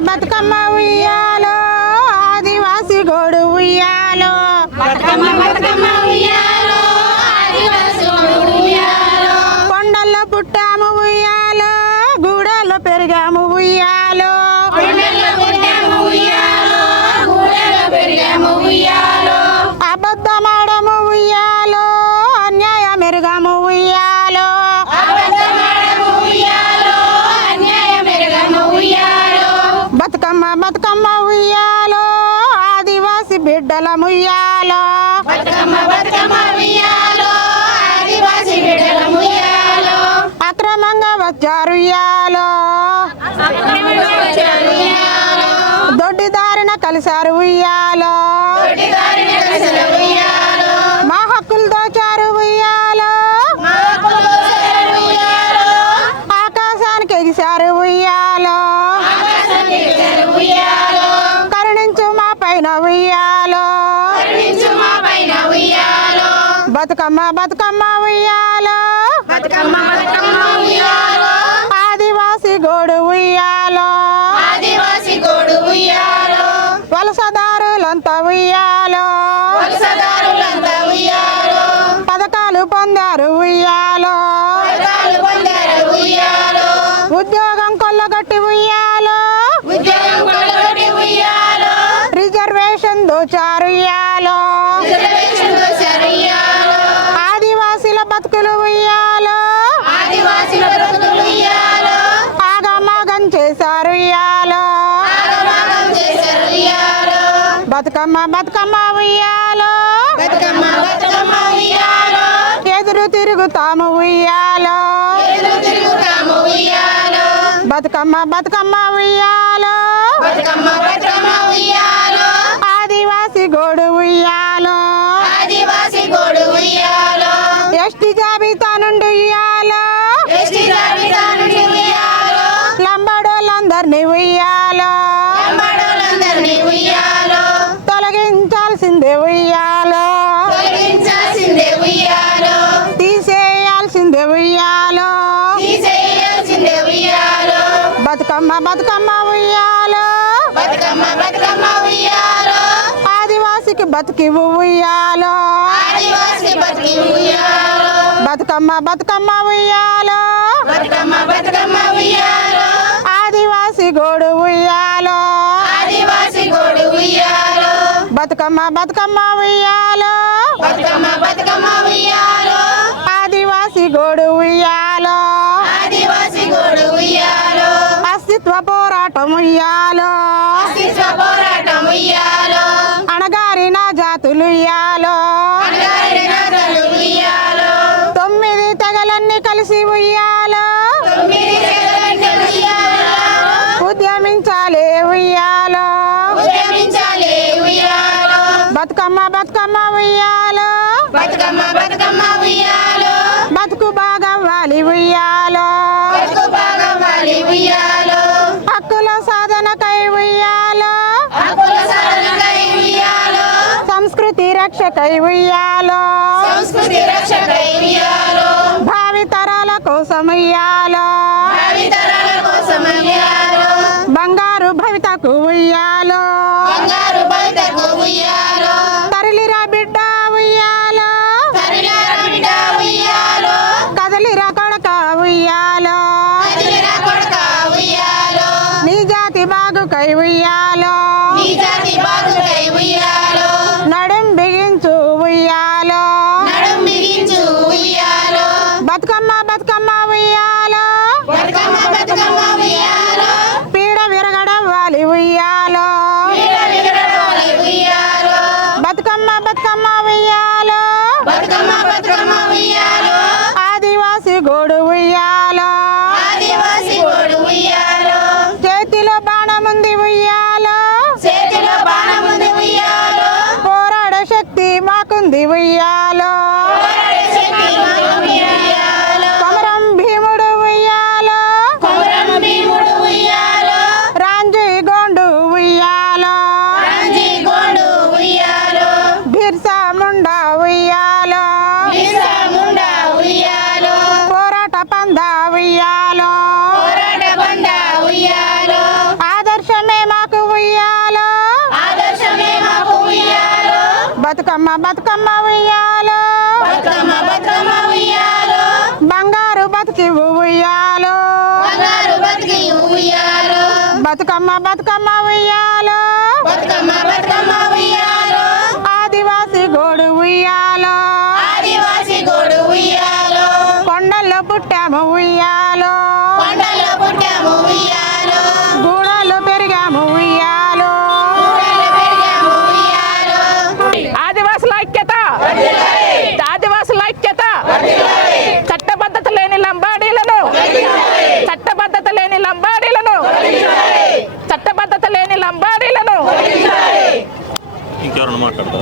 బతుకమ్మ బిడ్డల ముయ్యాలో అక్రమంగా వచ్చారు దొడ్డి దారిన కలిశారు ఉయ్యాలో బతుకమ్మ బతుకమ్మ ఉయ్యాలో. బతుకమ్మ బతుకమ్మ ఉయ్యాలో. ఆదివాసి గోడు ఉయ్యాలో. ఆదివాసి గోడు ఉయ్యాలో. వలసదారులంతా ఉయ్యాలో. వలసదారులంతా ఉయ్యాలో. పథకాలు పొందారు ఉయ్యాలో. పథకాలు పొందారు ఉయ్యాలో. ఉద్యోగం కొల్లగొట్టి ఉయ్యాలో. ఉద్యోగం ఉయ్యాలో. రిజర్వేషన్ దోచారు బతుకమ్మ బతుకమ్మ ఉయ్యాలో. బతుకమ్మ బతుకమ్మ ఉయ్యాలో. ఎదురు తిరుగుతాము ఉయ్యాలో. ఎదురు తిరుగుతాము ఉయ్యాలో. బతుకమ్మ బతుకమ్మ ఉయ్యాలో. బతుకమ్మ బతుకమ్మ ఉయ్యాలో. ఆదివాసి గోడు ఉయ్యాలో. ఆదివాసి గోడు ఉయ్యాలో. ఎస్టీ జాబితా నుండి ఉయ్యాలో. ఎస్టీ జాబితా నుండి ఉయ్యాలో. లంబడోళ్ళందరినీ ఉయ్యాలో. బతుకమ్మ బతుకమ్మ ఉయ్యాలో. బతుకమ్మ బతుకమ్మ ఉయ్యాలో. ఆదివాసికి బతికి ఉయ్యాలో. ఆదివాసి బతికి ఉయ్యాలో. బతుకమ్మ బతుకమ్మ ఉయ్యాలో. బతుకమ్మ బతుకమ్మ ఉయ్యాలో. ఆదివాసి గోడు ఉయ్యాలో. ఆదివాసి గోడు ఉయ్యాలో. బతుకమ్మ బతుకమ్మ ఉయ్యాలో. బతుకమ్మ బతుకమ్మ బతుకమ్మ బతుకమ్మ ఉయ్యాలో. బతుకమ్మ బతుకమ్మ ఉయ్యాలో. బతుకు బాగవ్వాలి ఉయ్యాలో. బతుకు భాగవాలి ఉయ్యాలో. హక్కుల సాధనకై ఉయ్యాలో. హక్కుల సాధనకై ఉయ్యాలో. సంస్కృతి రక్షకై ఉయ్యాలో. సంస్కృతి రక్షకై ఉయ్యాలో. బాగుకై నిజ ఆదర్శమే మాకు బతుకమ్మ బతుకమ్మ ఉయ్యాలో. బంగారు బతుకి బతుకమ్మ బతుకమ్మ ಮಾತಾಡ್ತಾರೆ